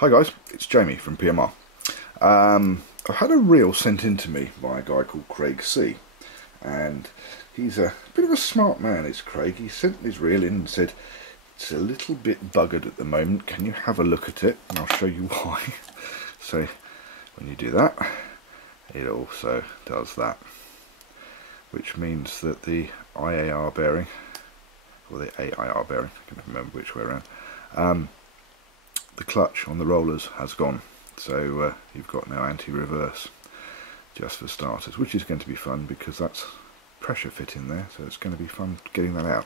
Hi guys, it's Jamie from PMR. I've had a reel sent in to me by a guy called Craig C, and he's a bit of a smart man, is Craig. He sent his reel in and said, it's a little bit buggered at the moment, can you have a look at it? And I'll show you why. So when you do that, it also does that, which means that the IAR bearing, or the AIR bearing, I can't remember which way around, the clutch on the rollers has gone, so you've got now anti-reverse just for starters, which is going to be fun because that's pressure fit in there, so it's going to be fun getting that out.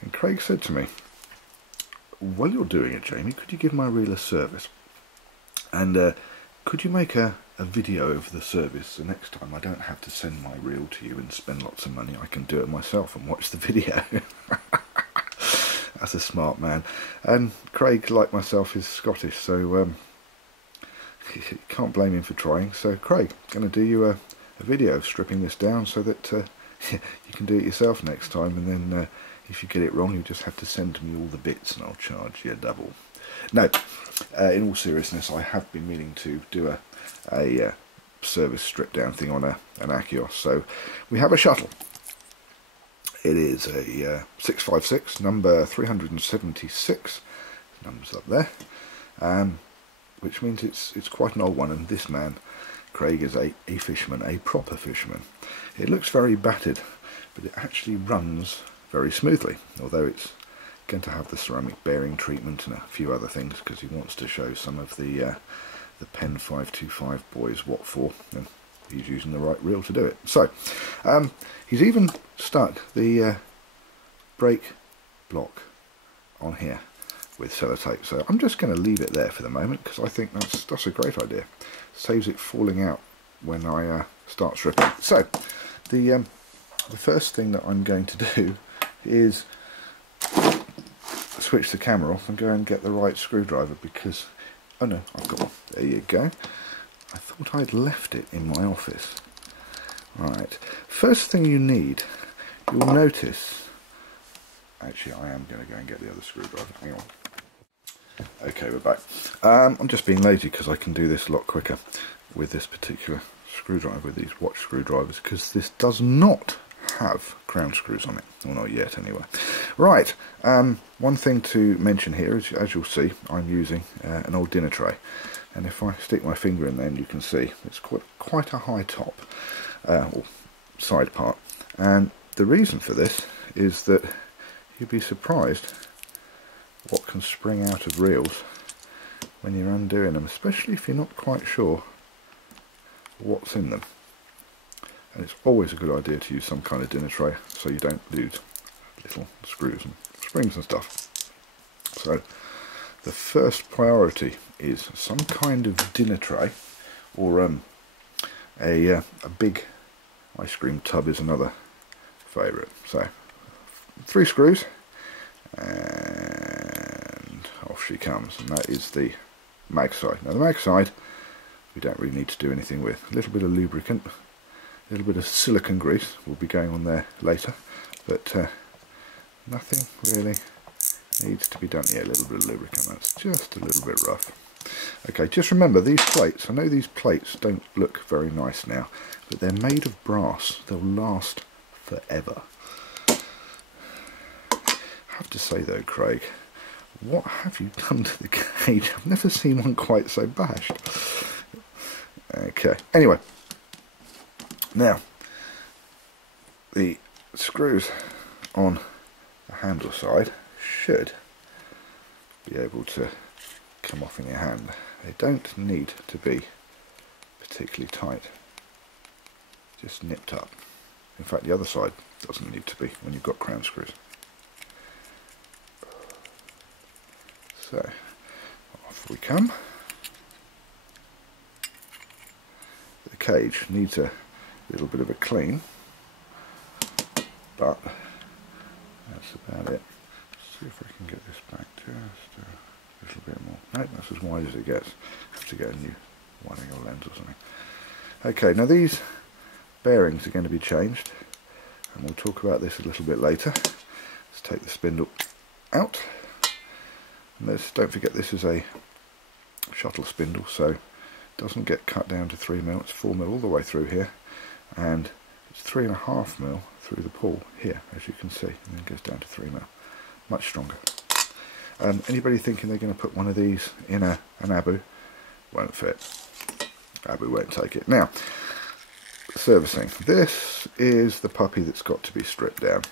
And Craig said to me, while you're doing it, Jamie, could you give my reel a service, and could you make a video of the service, so next time I don't have to send my reel to you and spend lots of money, I can do it myself and watch the video. That's a smart man. And Craig, like myself, is Scottish, so can't blame him for trying. So Craig, going to do you a video of stripping this down so that you can do it yourself next time, and then if you get it wrong you just have to send me all the bits and I'll charge you double. No, in all seriousness, I have been meaning to do a service strip down thing on an Akios. So we have a shuttle. It is a 656, number 376, numbers up there, which means it's quite an old one, and this man, Craig, is a fisherman, a proper fisherman. It looks very battered, but it actually runs very smoothly, although it's going to have the ceramic bearing treatment and a few other things because he wants to show some of the Pen 525 boys what for, and he's using the right reel to do it. So he's even stuck the brake block on here with sellotape, so I'm just going to leave it there for the moment because I think that's a great idea. Saves it falling out when I start stripping. So the first thing that I'm going to do is switch the camera off and go and get the right screwdriver, because oh no, I've got one. There you go. I thought I'd left it in my office. Right, first thing you need, you'll notice, actually I am going to go and get the other screwdriver, hang on. Okay, we're back. I'm just being lazy because I can do this a lot quicker with this particular screwdriver, with these watch screwdrivers, because this does not have crown screws on it, or not yet anyway. Right, one thing to mention here is, as you'll see, I'm using an old dinner tray, and if I stick my finger in there, you can see it's quite a high top, or side part, and the reason for this is that you'd be surprised what can spring out of reels when you're undoing them, especially if you're not quite sure what's in them. And it's always a good idea to use some kind of dinner tray so you don't lose little screws and springs and stuff. So the first priority is some kind of dinner tray, or a big ice cream tub is another favourite. So 3 screws, and off she comes, and that is the mag side. Now the mag side we don't really need to do anything with. A little bit of lubricant, a little bit of silicone grease will be going on there later, but nothing really needs to be done. Yeah, a little bit of lubricant, that's just a little bit rough. Okay, just remember these plates, I know these plates don't look very nice now, but they're made of brass, they'll last forever. I have to say though, Craig, what have you done to the cage? I've never seen one quite so bashed. Okay, anyway, now the screws on the handle side should be able to come off in your hand. They don't need to be particularly tight, just nipped up. In fact, the other side doesn't need to be when you've got crown screws. So off we come. The cage needs a little bit of a clean, but that's about it. Let's see if I can get this back just a little bit more. No, that's as wide as it gets. Have to get a new wide-angle lens or something. Okay, now these bearings are going to be changed, and we'll talk about this a little bit later. Let's take the spindle out. And don't forget, this is a shuttle spindle, so it doesn't get cut down to 3mm. It's 4mm all the way through here, and it's 3.5mm through the pull here, as you can see, and then it goes down to 3mm. Much stronger. Anybody thinking they're going to put one of these in an Abu? Won't fit. Abu won't take it. Now, servicing. This is the puppy that's got to be stripped down.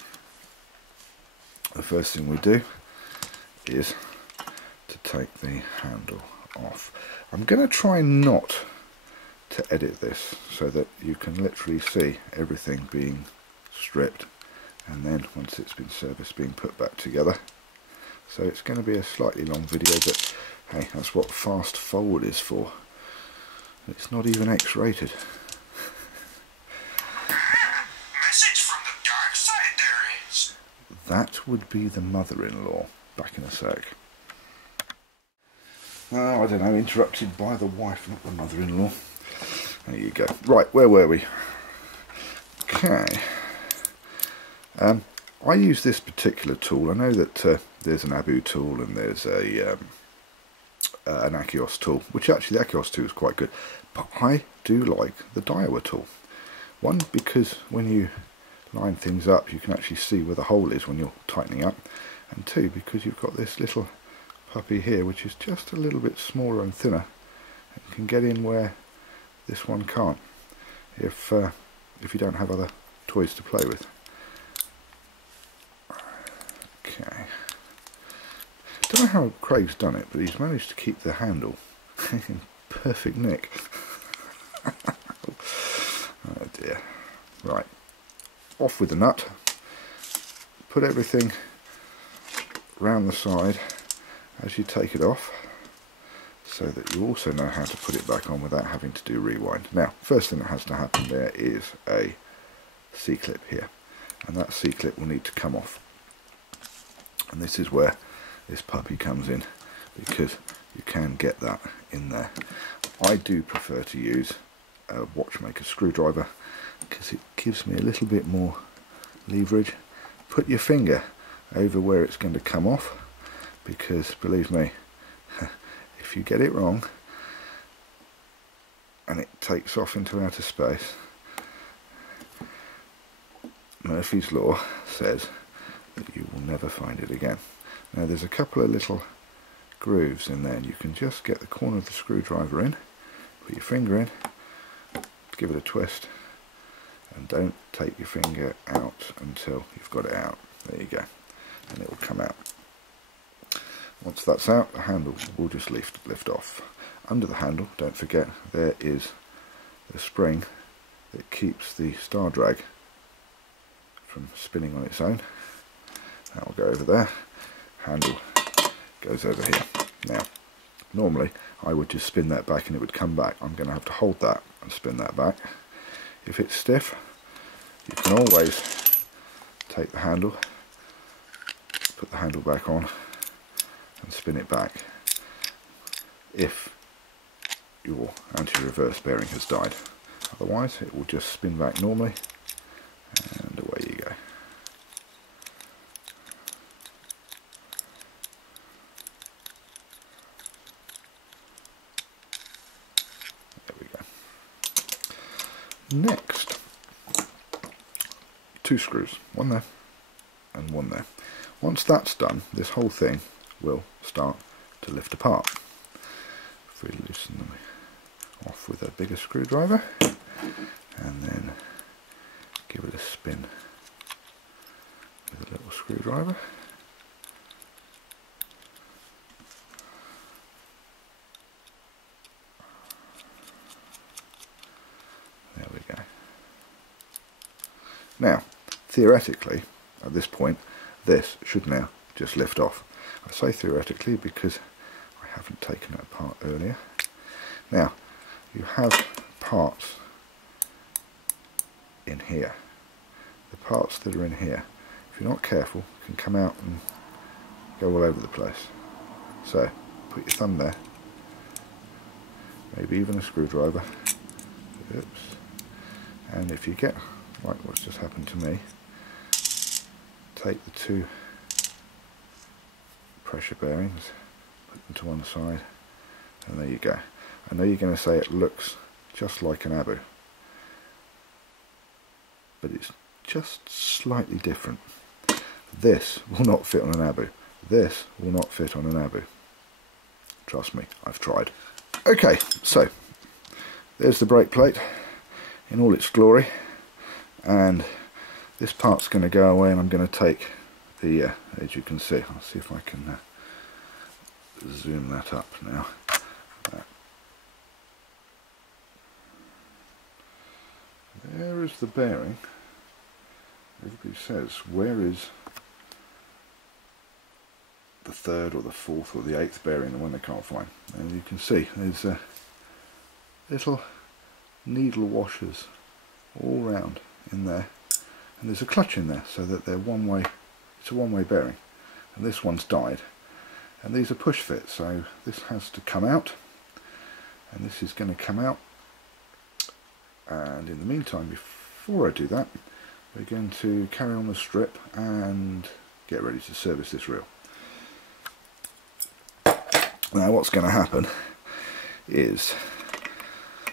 The first thing we do is to take the handle off. I'm going to try not to edit this so that you can literally see everything being stripped, and then once it's been serviced, being put back together. So it's going to be a slightly long video, but hey, that's what fast forward is for. It's not even X-rated. Message from the dark side there is. That would be the mother-in-law. Back in a sec. Oh, I don't know, interrupted by the wife, not the mother-in-law. There you go. Right, where were we? Okay. I use this particular tool. I know that there's an Abu tool and there's an Akios tool, which actually the Akios tool is quite good. But I do like the Daiwa tool. One, because when you line things up, you can actually see where the hole is when you're tightening up. And two, because you've got this little puppy here, which is just a little bit smaller and thinner, and can get in where this one can't, if you don't have other toys to play with. Okay. Don't know how Craig's done it, but he's managed to keep the handle in perfect nick. Oh dear. Right. Off with the nut. Put everything round the side as you take it off, so that you also know how to put it back on without having to do rewind. Now, first thing that has to happen there is a C-clip here, and that C-clip will need to come off. And this is where this puppy comes in, because you can get that in there. I do prefer to use a watchmaker screwdriver because it gives me a little bit more leverage. Put your finger over where it's going to come off, because believe me, if you get it wrong and it takes off into outer space, Murphy's Law says that you will never find it again. Now there's a couple of little grooves in there, and you can just get the corner of the screwdriver in, put your finger in, give it a twist, and don't take your finger out until you've got it out. There you go, and it will come out. Once that's out, the handle will just lift off. Under the handle, don't forget, there is the spring that keeps the star drag from spinning on its own. That will go over there. Handle goes over here. Now, normally I would just spin that back and it would come back. I'm going to have to hold that and spin that back. If it's stiff, you can always take the handle, put the handle back on and spin it back if your anti-reverse bearing has died. Otherwise it will just spin back normally, and away you go. There we go. Next, 2 screws, one there and one there. Once that's done, this whole thing will start to lift apart. If we loosen them off with a bigger screwdriver and then give it a spin with a little screwdriver, there we go. Now, theoretically, at this point, this should now just lift off. I say theoretically because I haven't taken it apart earlier. Now, you have parts in here. The parts that are in here, if you're not careful, can come out and go all over the place. So, put your thumb there, maybe even a screwdriver. Oops. And if you get, like what's just happened to me, take the 2 pressure bearings, put them to one side, And there you go. I know you're going to say it looks just like an Abu, but it's just slightly different. This will not fit on an Abu. This will not fit on an Abu. Trust me, I've tried. Okay, so there's the brake plate in all its glory, and this part's going to go away, and I'm going to take the, as you can see, I'll see if I can zoom that up now. There is the bearing. Everybody says, where is the third or the fourth or the eighth bearing, the one they can't find? And you can see there's little needle washers all round in there, and there's a clutch in there, so that they're one-way. It's a one-way bearing, and this one's died, and these are push fit, so this has to come out, and this is going to come out. And in the meantime, before I do that, we're going to carry on the strip and get ready to service this reel. Now what's going to happen is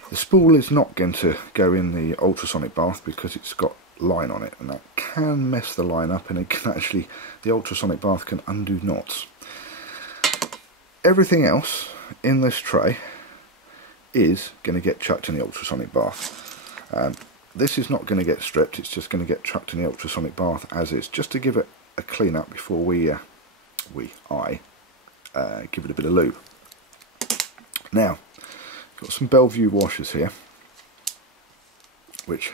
the spool is not going to go in the ultrasonic bath because it's got line on it, and that can mess the line up, and it can actually, the ultrasonic bath can undo knots. Everything else in this tray is going to get chucked in the ultrasonic bath. This is not going to get stripped, it's just going to get chucked in the ultrasonic bath as is, just to give it a clean up before I give it a bit of lube. Now, got some Bellevue washers here, which,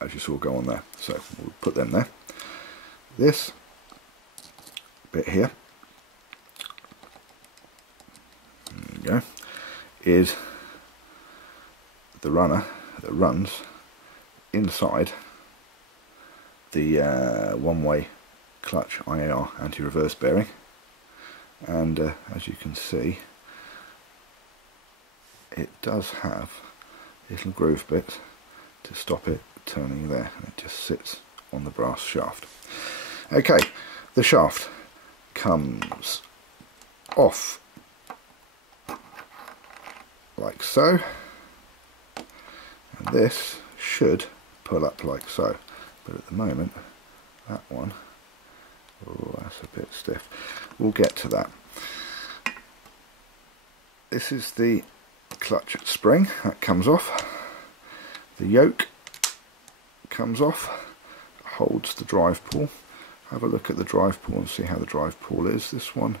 as you saw, go on there, so we'll put them there. This bit here, there you go, is the runner that runs inside the one-way clutch IAR anti-reverse bearing, and as you can see, it does have little groove bits to stop it turning there, and it just sits on the brass shaft. Okay, the shaft comes off like so, and this should pull up like so, but at the moment that one, oh, that's a bit stiff. We'll get to that. This is the clutch spring that comes off. The yoke comes off, holds the drive pull. Have a look at the drive pull and see how the drive pull is. This one,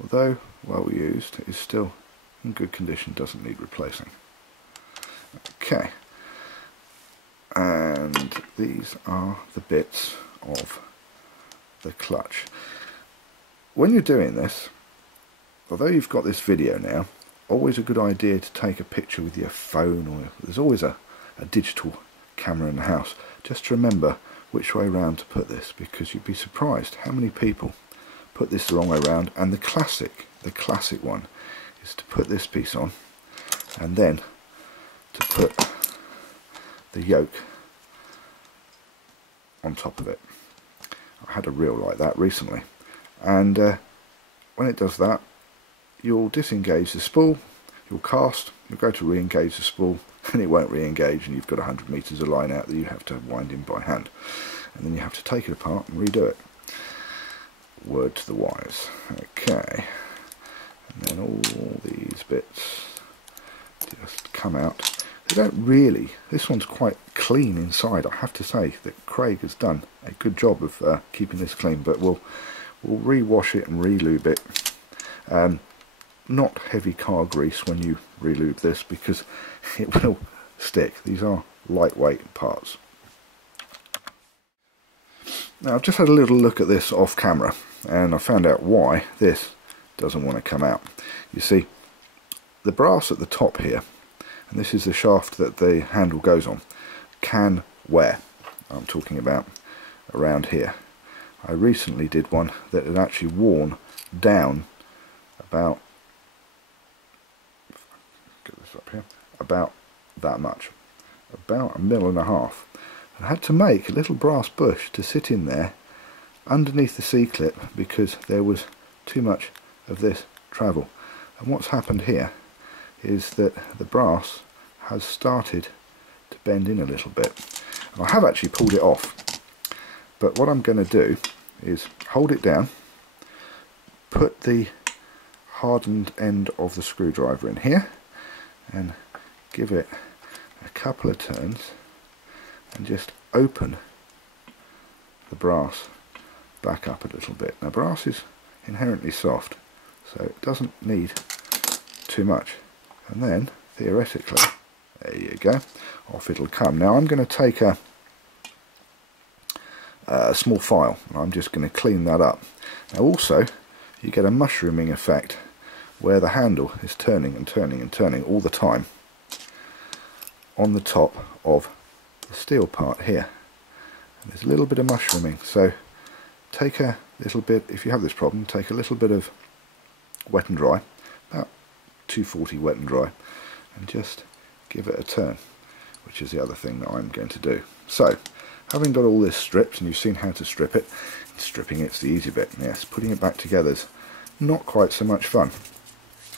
although well used, is still in good condition, doesn't need replacing. Okay, and these are the bits of the clutch. When you're doing this, although you've got this video now, always a good idea to take a picture with your phone, or there's always a digital camera in the house, just to remember which way round to put this, because you'd be surprised how many people put this the wrong way round. And the classic one is to put this piece on and then to put the yoke on top of it. I had a reel like that recently, and when it does that, you'll disengage the spool, you'll cast, you'll go to re-engage the spool, and it won't re-engage, and you've got 100 metres of line out that you have to wind in by hand, and then you have to take it apart and redo it. Word to the wise. Okay, and then all these bits just come out. They don't really, this one's quite clean inside. I have to say that Craig has done a good job of keeping this clean, but we'll re-wash it and re-lube it. Not heavy car grease when you re-lube this, because it will stick. These are lightweight parts. Now, I've just had a little look at this off camera, and I found out why this doesn't want to come out. You see, the brass at the top here, and this is the shaft that the handle goes on, can wear. I'm talking about around here. I recently did one that had actually worn down about, get this up here, about that much, about 1.5 mil. I had to make a little brass bush to sit in there underneath the C-clip because there was too much of this travel. And what's happened here is that the brass has started to bend in a little bit. And I have actually pulled it off, but what I'm going to do is hold it down, put the hardened end of the screwdriver in here and give it a couple of turns and just open the brass back up a little bit. Now brass is inherently soft, so it doesn't need too much, and then theoretically, there you go, off it'll come. Now I'm going to take a small file and I'm just going to clean that up. Now also you get a mushrooming effect where the handle is turning and turning and turning all the time on the top of the steel part here, and there's a little bit of mushrooming, so take a little bit, if you have this problem, take a little bit of wet and dry, about 240 wet and dry, and just give it a turn, which is the other thing that I'm going to do. So having got all this stripped, and you've seen how to strip it, stripping it's the easy bit. Yes, putting it back together is not quite so much fun.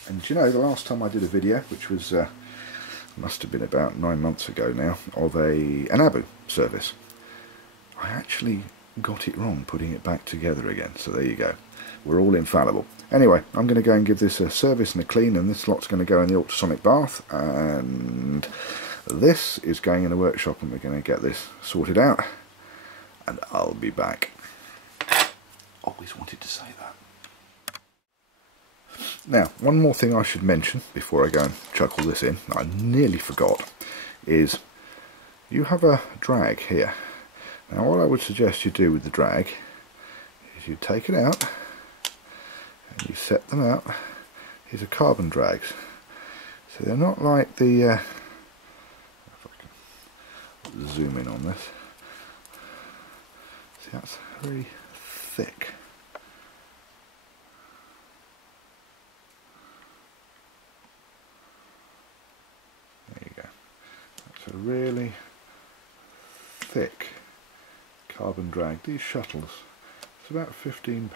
And you know, the last time I did a video, which was must have been about 9 months ago now, of an Abu service, I actually got it wrong putting it back together again. So there you go, we're all infallible. Anyway, I'm going to go and give this a service and a clean, and this lot's going to go in the ultrasonic bath, and this is going in the workshop, and we're going to get this sorted out, and I'll be back. Always wanted to say that. Now, one more thing I should mention before I go and chuck all this in, I nearly forgot, is you have a drag here. Now what I would suggest you do with the drag is you take it out and you set them out. These are carbon drags, so they're not like the if I can zoom in on this, see, that's very thick. There you go, that's a really thick carbon drag. These shuttles, it's about £15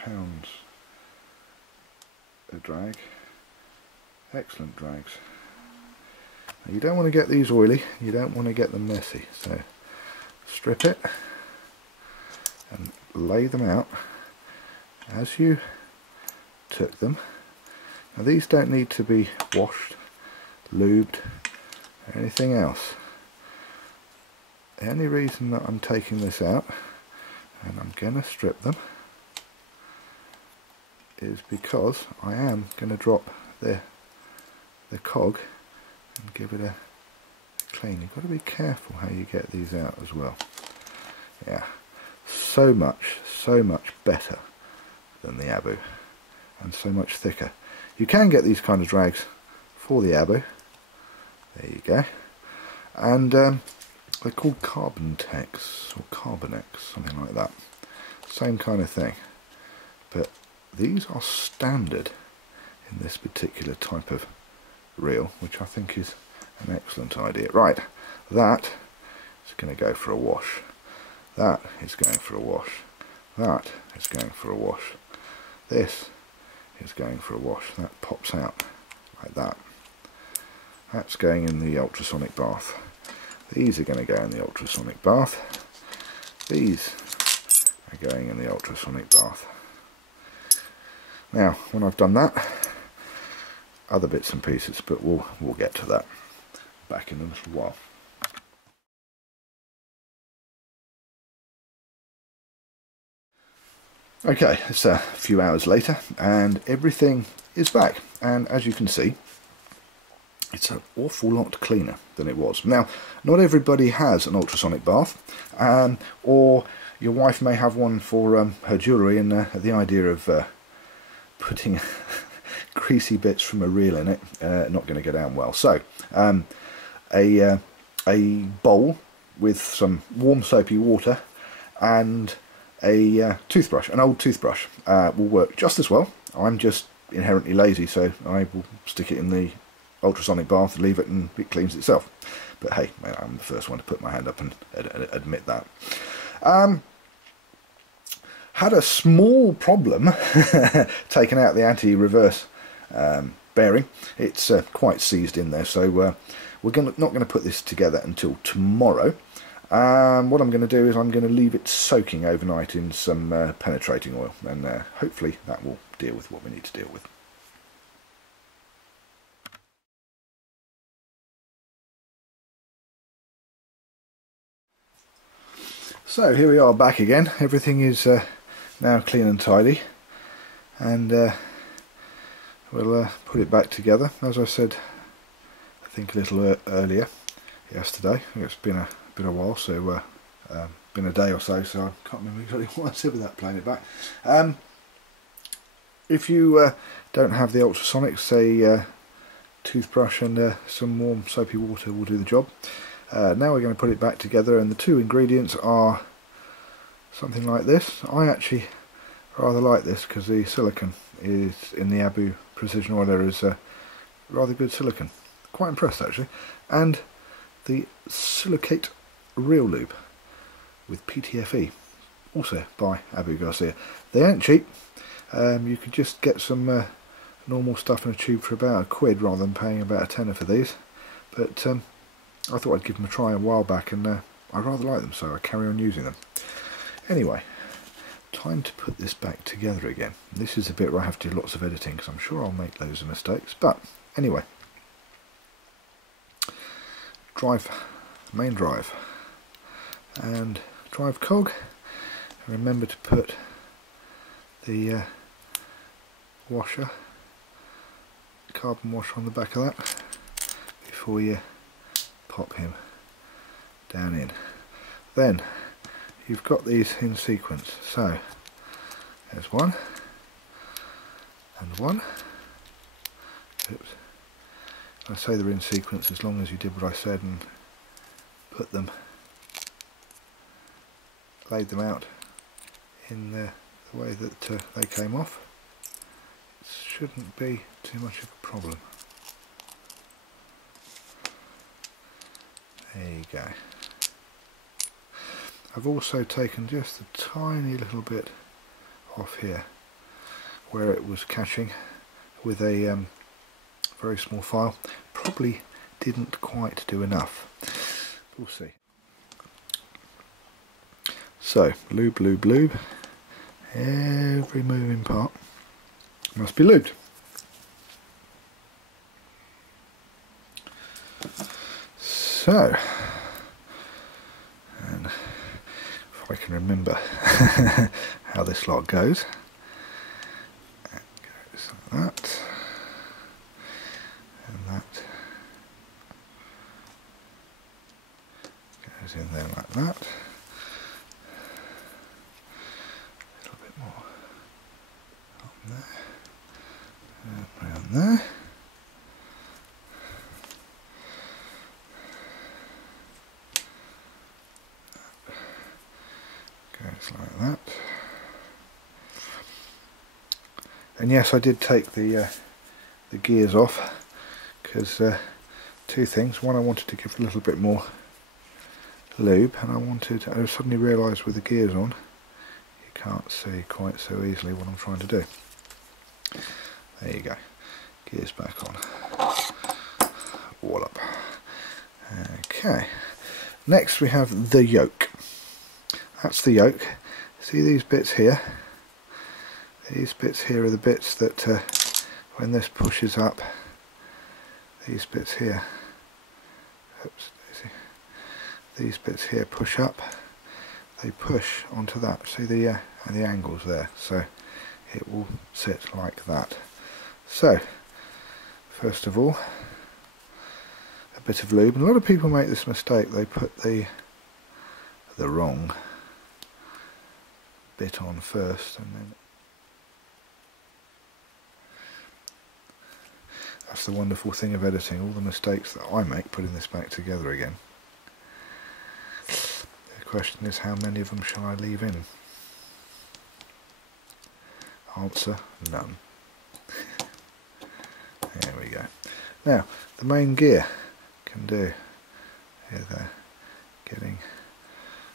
a drag. Excellent drags. Now, you don't want to get these oily, you don't want to get them messy, so strip it and lay them out as you took them. Now these don't need to be washed, lubed, or anything else. The only reason that I'm taking this out and I'm going to strip them is because I am going to drop the cog and give it a clean. You've got to be careful how you get these out as well. Yeah, so much better than the Abu, and so much thicker. You can get these kind of drags for the Abu. There you go. And they're called Carbon-Tex or Carbonex, something like that. Same kind of thing. But these are standard in this particular type of reel, which I think is an excellent idea. Right, that is going to go for a wash. That is going for a wash. That is going for a wash. This is going for a wash. That pops out like that. That's going in the ultrasonic bath. These are going to go in the ultrasonic bath. These are going in the ultrasonic bath. Now, when I've done that, other bits and pieces, but we'll get to that back in a little while. Okay, it's a few hours later and everything is back, and as you can see, it's an awful lot cleaner than it was. Now, not everybody has an ultrasonic bath, or your wife may have one for her jewellery, and the idea of putting greasy bits from a reel in it, not going to go down well. So, a bowl with some warm soapy water and a toothbrush, an old toothbrush, will work just as well. I'm just inherently lazy, so I will stick it in the ultrasonic bath, leave it, and it cleans itself. But hey, I'm the first one to put my hand up and admit that. Had a small problem taking out the anti-reverse bearing. It's quite seized in there, so we're not going to put this together until tomorrow. What I'm going to do is I'm going to leave it soaking overnight in some penetrating oil, and hopefully that will deal with what we need to deal with. So here we are back again. Everything is now clean and tidy, and we'll put it back together. As I said, I think a little earlier yesterday, it's been a while, so been a day or so, so I can't remember exactly what I said without playing it back. If you don't have the ultrasonics, a toothbrush and some warm soapy water will do the job. Now we're going to put it back together, and the two ingredients are something like this. I actually rather like this because the silicone is in the Abu Precision Oiler is rather good silicone. Quite impressed actually. And the Silicate Real Lube with PTFE, also by Abu Garcia. They ain't cheap. You could just get some normal stuff in a tube for about £1 rather than paying about a tenner for these. But I thought I'd give them a try a while back, and I rather like them, so I carry on using them. Anyway, time to put this back together again. This is a bit where I have to do lots of editing, because I'm sure I'll make loads of mistakes. But anyway, main drive, and drive cog. Remember to put the washer, carbon washer on the back of that before you pop him down in. Then you've got these in sequence, so there's one and one. Oops. I say they're in sequence as long as you did what I said and put them, laid them out in the way that they came off. It shouldn't be too much of a problem. There you go. I've also taken just a tiny little bit off here where it was catching with a very small file. Probably didn't quite do enough. We'll see. So, lube, lube, lube. Every moving part must be lubed. So, and if I can remember how this lot goes, it goes like that, and that goes in there like that. A little bit more on there, and around there. Like that. And yes, I did take the gears off because two things. One, I wanted to give a little bit more lube, and I suddenly realised with the gears on you can't see quite so easily what I'm trying to do. There you go, gears back on, all up. Okay, next we have the yoke. That's the yoke. See these bits here? These bits here are the bits that when this pushes up, these bits here, oops, these bits here push up, they push onto that. See the angles there, so it will sit like that. So first of all, a bit of lube, and a lot of people make this mistake. They put the wrong bit on first, and then that's the wonderful thing of editing, all the mistakes that I make putting this back together again. The question is, how many of them shall I leave in? Answer, none. There we go. Now the main gear can do here, there, getting,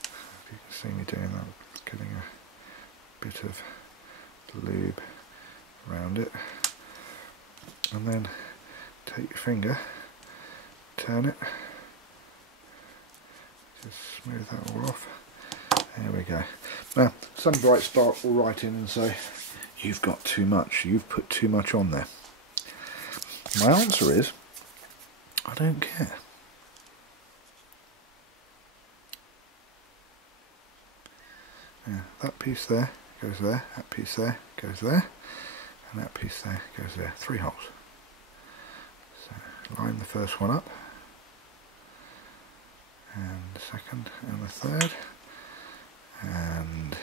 if you can see me doing that, getting a bit of lube around it. and then take your finger, turn it, just smooth that all off. There we go. Now, some bright spark will write in and say, you've got too much, you've put too much on there. My answer is, I don't care. Now, that piece there goes there, that piece there goes there, and that piece there goes there. 3 holes. So line the first one up, and the second and the third, and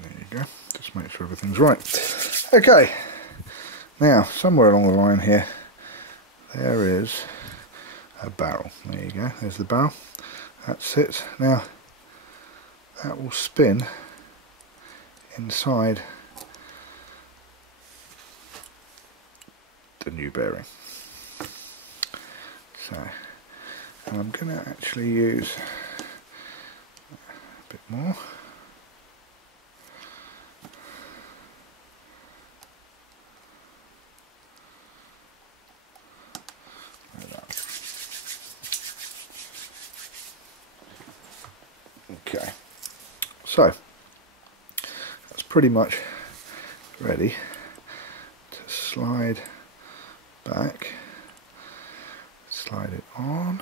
there you go. Just make sure everything's right. Okay, now somewhere along the line here there is a barrel. There you go, there's the barrel. That's it. Now that will spin inside the new bearing. So, and I'm going to actually use a bit more. Like that. Okay, so that's pretty much ready to slide back, slide it on,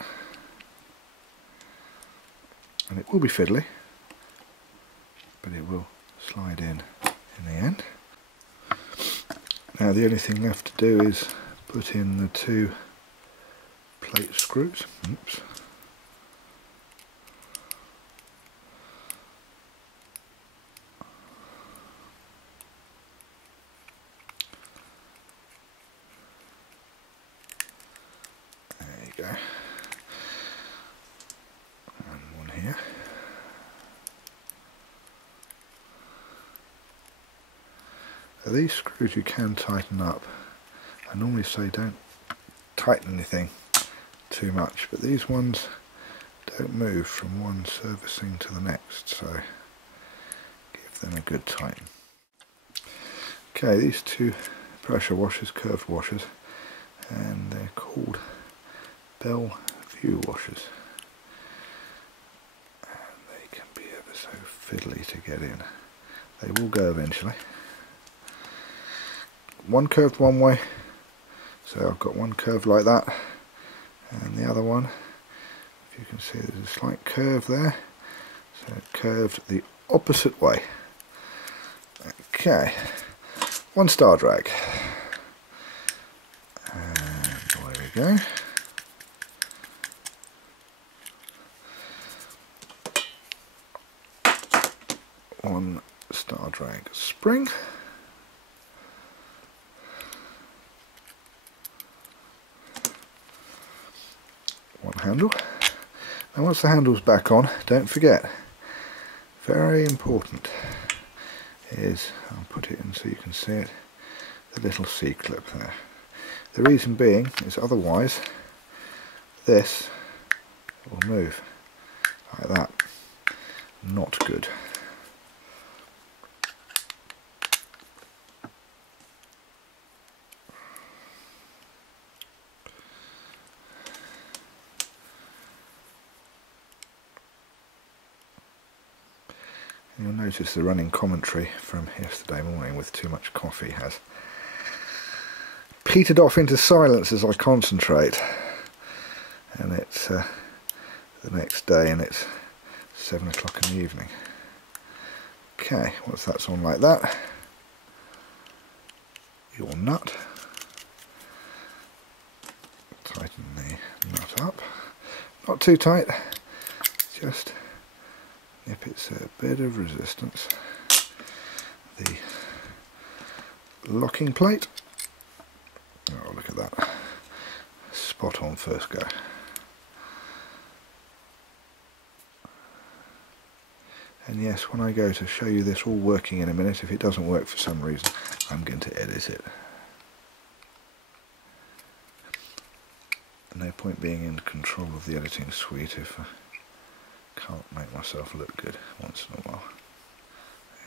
and it will be fiddly, but it will slide in the end. Now the only thing left to do is put in the 2 plate screws. Oops. Go. And one here. Now these screws you can tighten up. I normally say don't tighten anything too much, but these ones don't move from one servicing to the next, so give them a good tighten. Okay, these 2 pressure washers, curved washers, and they're called Bell view washers, and they can be ever so fiddly to get in. They will go eventually. One curved one way, so I've got one curved like that, and the other one, if you can see there's a slight curve there, so it curved the opposite way. Okay, 1 star drag, and there we go. One star drag spring, one handle. Now once the handle's back on, don't forget, very important, is, I'll put it in so you can see it, the little C-clip there. The reason being is otherwise this will move like that. Not good. You'll notice the running commentary from yesterday morning with too much coffee has petered off into silence as I concentrate, and it's the next day and it's 7 o'clock in the evening. Okay, once that's on like that, your nut, tighten the nut up, not too tight, just if it's a bit of resistance. The locking plate, oh look at that, spot on first go. And yes, when I go to show you this all working in a minute, if it doesn't work for some reason, I'm going to edit it. No point being in control of the editing suite if Can't make myself look good once in a while.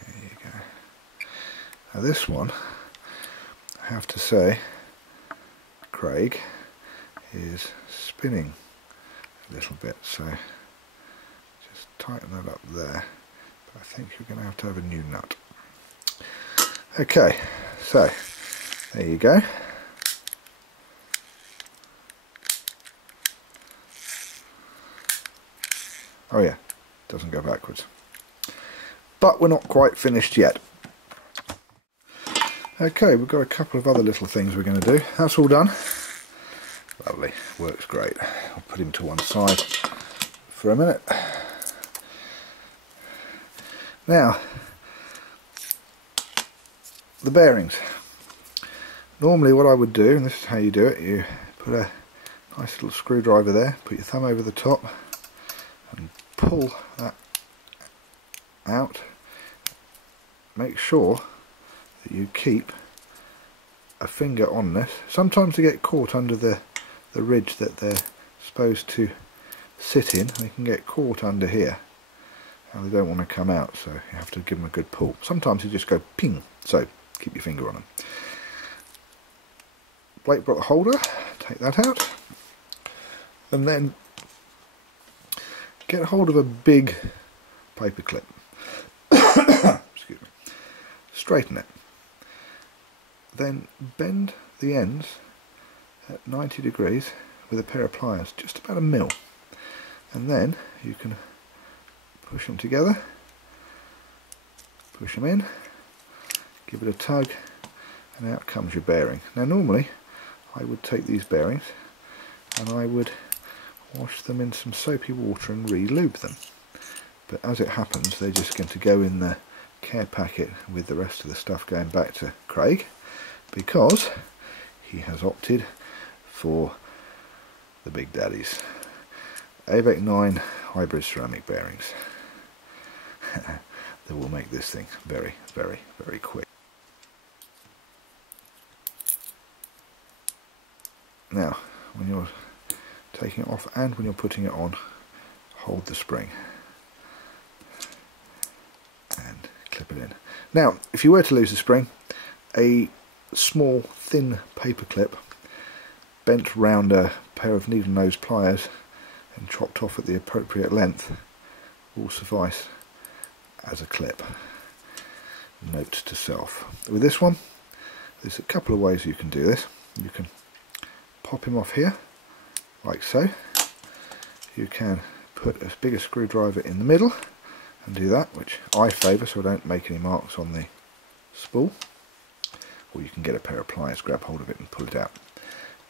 There you go. Now this one, I have to say, Craig is spinning a little bit, so just tighten that up there. But I think you're going to have a new nut. Okay, so there you go. Oh yeah, doesn't go backwards. But we're not quite finished yet. Okay, we've got a couple of other little things we're going to do. That's all done. Lovely, works great. I'll put him to one side for a minute. Now, the bearings. Normally what I would do, and this is how you do it, you put a nice little screwdriver there, put your thumb over the top and pull that out. Make sure that you keep a finger on this. Sometimes they get caught under the ridge that they're supposed to sit in. They can get caught under here and they don't want to come out, so you have to give them a good pull. Sometimes you just go ping, so keep your finger on them. Blake brought the holder, take that out, and then get hold of a big paper clip. Excuse me. Straighten it. Then bend the ends at 90 degrees with a pair of pliers, just about a mil. And then you can push them together, push them in, give it a tug, and out comes your bearing. Now normally I would take these bearings and I would wash them in some soapy water and re-lube them. But as it happens, they're just going to go in the care packet with the rest of the stuff going back to Craig, because he has opted for the Big Daddies. AVEC 9 hybrid ceramic bearings. That will make this thing very, very, very quick. Now, when you're taking it off and when you're putting it on, hold the spring and clip it in. Now, if you were to lose the spring, a small thin paper clip bent round a pair of needle nose pliers and chopped off at the appropriate length will suffice as a clip. Note to self. With this one, there's a couple of ways you can do this. You can pop him off here like so. You can put a bigger screwdriver in the middle and do that, which I favour so I don't make any marks on the spool. Or you can get a pair of pliers, grab hold of it and pull it out.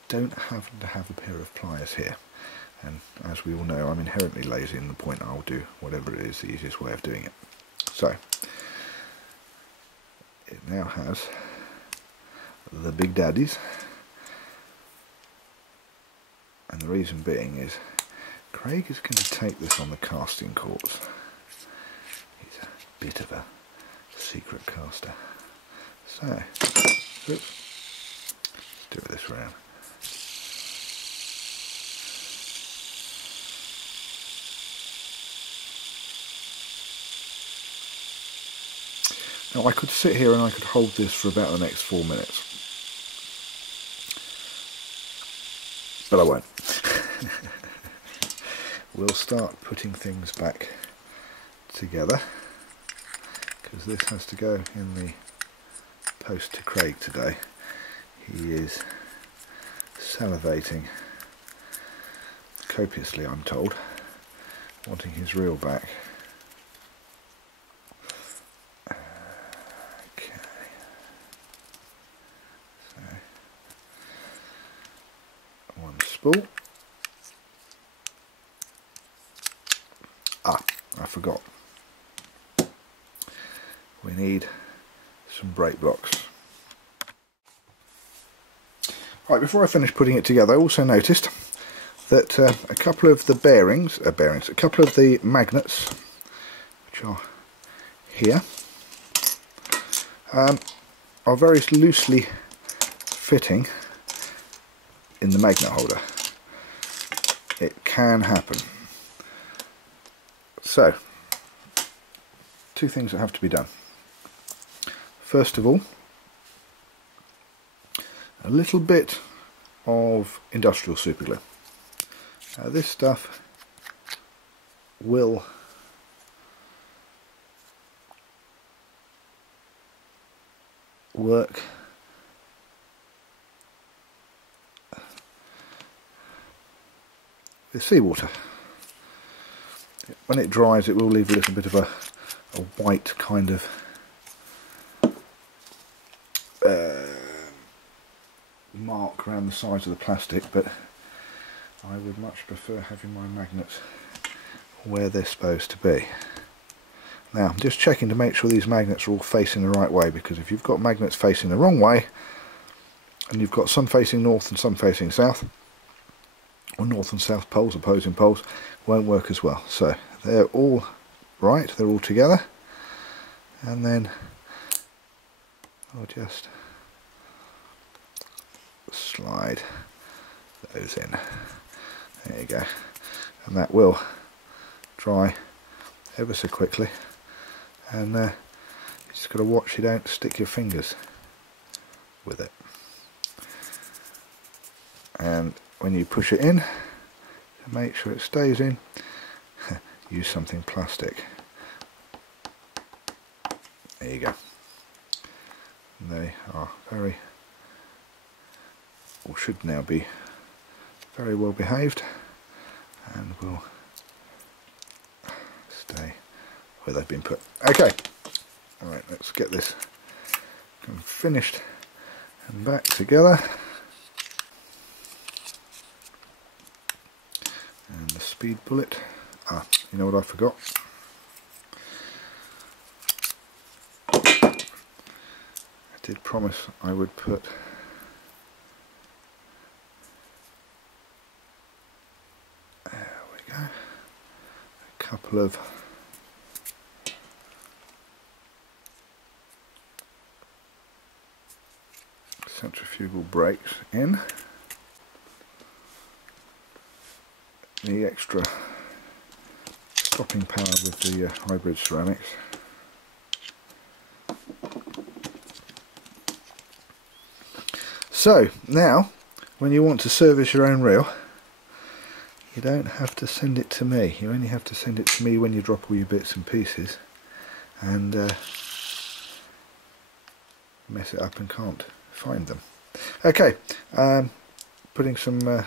Don't happen to have a pair of pliers here, and as we all know, I'm inherently lazy in the point I'll do whatever it is the easiest way of doing it. So it now has the Big Daddies, and the reason being is Craig is going to take this on the casting course. He's a bit of a secret caster. So, oops, let's do it this round. Now I could sit here and I could hold this for about the next 4 minutes, but I won't. We'll start putting things back together, because this has to go in the post to Craig today. He is salivating copiously, I'm told, wanting his reel back. Spool. I forgot. We need some brake blocks. Right, before I finish putting it together, I also noticed that a couple of the a couple of the magnets, which are here, are very loosely fitting in the magnet holder. It can happen. So, two things that have to be done. First of all, a little bit of industrial superglue. This stuff will work with seawater. When it dries, it will leave a little bit of a white kind of mark around the sides of the plastic, but I would much prefer having my magnets where they're supposed to be. Now I'm just checking to make sure these magnets are all facing the right way, because if you've got magnets facing the wrong way and you've got some facing north and some facing south, or north and south poles, opposing poles, won't work as well. So they're all right, they're all together, and then I'll just slide those in. There you go, and that will dry ever so quickly, and you just got to watch you don't stick your fingers with it. And when you push it in, to make sure it stays in, use something plastic. There you go. And they are very, or should now be, very well behaved, and will stay where they've been put. Okay, alright, let's get this finished and back together. And the speed bullet. Ah, you know what I forgot? I did promise I would put there we go, a couple of centrifugal brakes in. The extra stopping power with the hybrid ceramics. So now, when you want to service your own reel, you don't have to send it to me. You only have to send it to me when you drop all your bits and pieces and mess it up and can't find them. Okay, putting some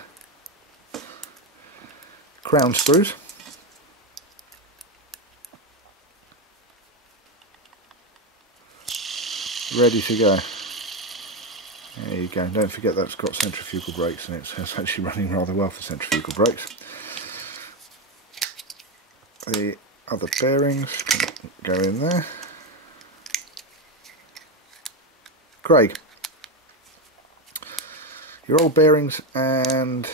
crown screws. Ready to go. There you go. Don't forget that's got centrifugal brakes, and it's actually running rather well for centrifugal brakes. The other bearings go in there. Craig, your old bearings and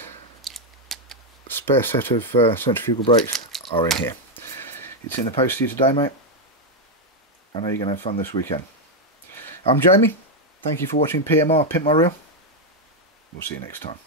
spare set of centrifugal brakes are in here. It's in the post to you today, mate. I know you're going to have fun this weekend. I'm Jaime. Thank you for watching PMR Pimp My Reel. We'll see you next time.